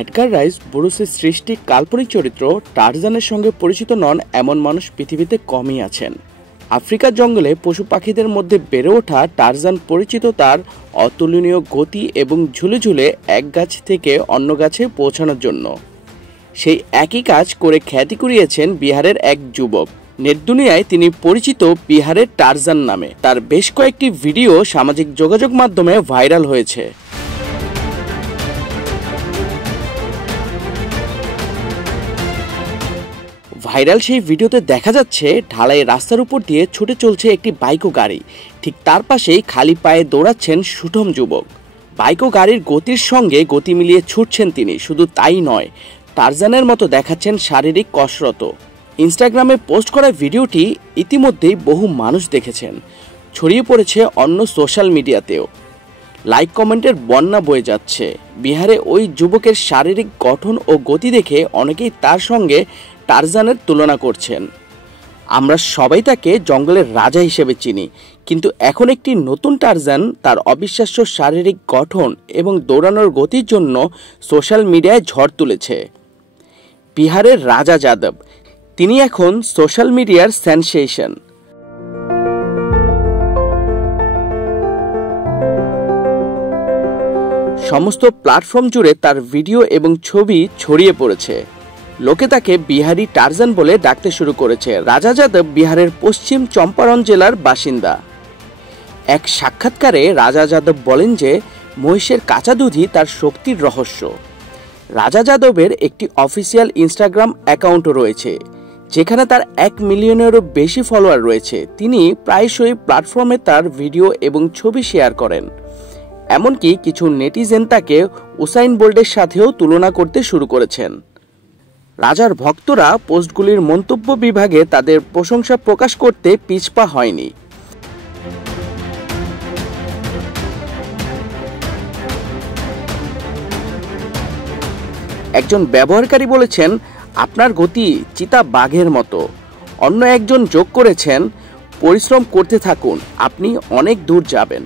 Edgar rice বুরুসের সৃষ্টি কাল্পনিক চরিত্র টারজানের সঙ্গে পরিচিত নন এমন মানুষ পৃথিবীতে কমই আছেন। আফ্রিকার জঙ্গলে পশু পাখিদের মধ্যে বেড়ে ওঠা টারজান পরিচিত তার অতুলনীয় গতি এবং ঝুলে ঝুলে এক গাছ থেকে অন্য গাছে পৌঁছানোর জন্য। সেই একই কাজ করে খ্যাতি কুড়িয়েছেন বিহারের এক যুবক। নেট দুনিয়ায় তিনি পরিচিত বিহারের টারজান নামে। তার বেশ কয়েকটি ভিডিও সামাজিক যোগাযোগ মাধ্যমে ভাইরাল হয়েছে। ভাইরাল সেই ভিডিওতে দেখা যাচ্ছে ঢালাই রাস্তার উপর দিয়ে ছুটে চলছে একটি বাইক ও গাড়ি। ঠিক তার পাশেই খালি পায়ে দৌড়াচ্ছেন সুঠম যুবক। বাইক ও গাড়ির গতির সঙ্গে গতি মিলিয়ে ছুটছেন তিনি। শুধু তাই নয়, টারজানের মতো দেখাচ্ছেন শারীরিক কসরত। ইনস্টাগ্রামে পোস্ট করা ভিডিওটি ইতিমধ্যেই বহু মানুষ দেখেছেন, ছড়িয়ে পড়েছে অন্য সোশ্যাল মিডিয়াতেও। লাইক কমেন্টের বন্যা বয়ে যাচ্ছে। বিহারে ওই যুবকের শারীরিক গঠন ও গতি দেখে অনেকেই তার সঙ্গে টারজানের তুলনা করছেন। আমরা সবাই তাকে জঙ্গলের রাজা হিসেবে চিনি, কিন্তু এখন একটি নতুন টারজান তার অবিশ্বাস্য শারীরিক গঠন এবং দৌড়ানোর গতির জন্য সোশ্যাল মিডিয়ায় ঝড় তুলেছে। বিহারের রাজা যাদব, তিনি এখন সোশ্যাল মিডিয়ার সেনসেশন। সমস্ত প্ল্যাটফর্ম জুড়ে তার ভিডিও এবং ছবি ছড়িয়ে পড়েছে। লোকে তাকে বিহারি টারজান বলে ডাকতে শুরু করেছে। রাজা যাদব বিহারের পশ্চিম চম্পারণ জেলার বাসিন্দা। এক সাক্ষাৎকারে রাজা যাদব বলেন যে মহিষের কাঁচা দুধই তার শক্তির রহস্য। রাজা যাদবের একটি অফিসিয়াল ইনস্টাগ্রাম অ্যাকাউন্টও রয়েছে, যেখানে তার 1 মিলিয়নেরও বেশি ফলোয়ার রয়েছে। তিনি প্রায়শই প্ল্যাটফর্মে তার ভিডিও এবং ছবি শেয়ার করেন। এমনকি কিছু নেটিজেন তাকে উসাইন বোল্টের সাথেও তুলনা করতে শুরু করেছেন। রাজার ভক্তরা পোস্টগুলির মন্তব্য বিভাগে তাদের প্রশংসা প্রকাশ করতে পিছপা হয়নি। একজন ব্যবহারকারী বলেছেন, আপনার গতি চিতা বাঘের মতো। অন্য একজন যোগ করেছেন, পরিশ্রম করতে থাকুন, আপনি অনেক দূর যাবেন।